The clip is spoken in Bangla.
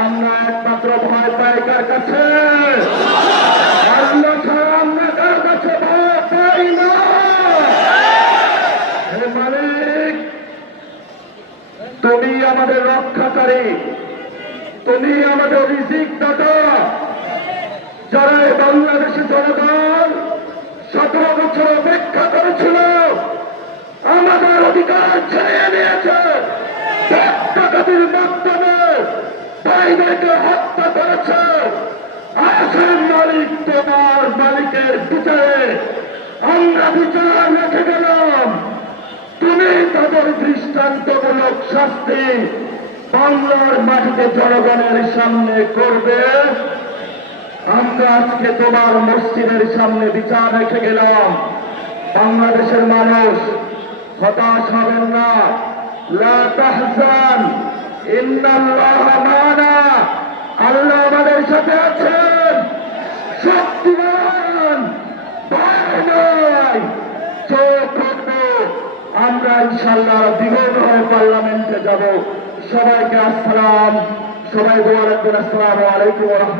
আমরা একমাত্র ভয় পাই কার কাছে? আল্লাহ ছাড়া আমরা কার কাছে ভয় পাই না। হে মালিক, তুমি আমাদের রক্ষাকারী, তুমি আমাদের রিজিক দাতা। যারা এই বাংলাদেশি জনগণ 17 বছর অপেক্ষা করেছিল, আমাদের অধিকার ছেড়ে নিয়েছে, ডাকাতির মাধ্যমে ভাইদেরকে হত্যা করেছে। আসেন মালিক, তোমার মালিকের বিচারে আমরা বিচার রেখে গেলাম। তুমি তাদের দৃষ্টান্তমূলক শাস্তি বাংলার মাটিতে জনগণের সামনে করবে। আমরা আজকে তোমার মসজিদের সামনে বিচার রেখে গেলাম। বাংলাদেশের মানুষ হতাশ হবেন না। লা তাহজান, ইন্নাল্লাহ মা'না। আল্লাহ আমাদের সাথে আছেন, শক্তিমান, ভয় নাই। চোখ রাখবো, আমরা ইনশাআল্লাহ বিগত হয়ে পার্লামেন্টে যাব। সবাইকে আসসালাম, সবাই দোয়া রাখবেন। আসসালামু আলাইকুম।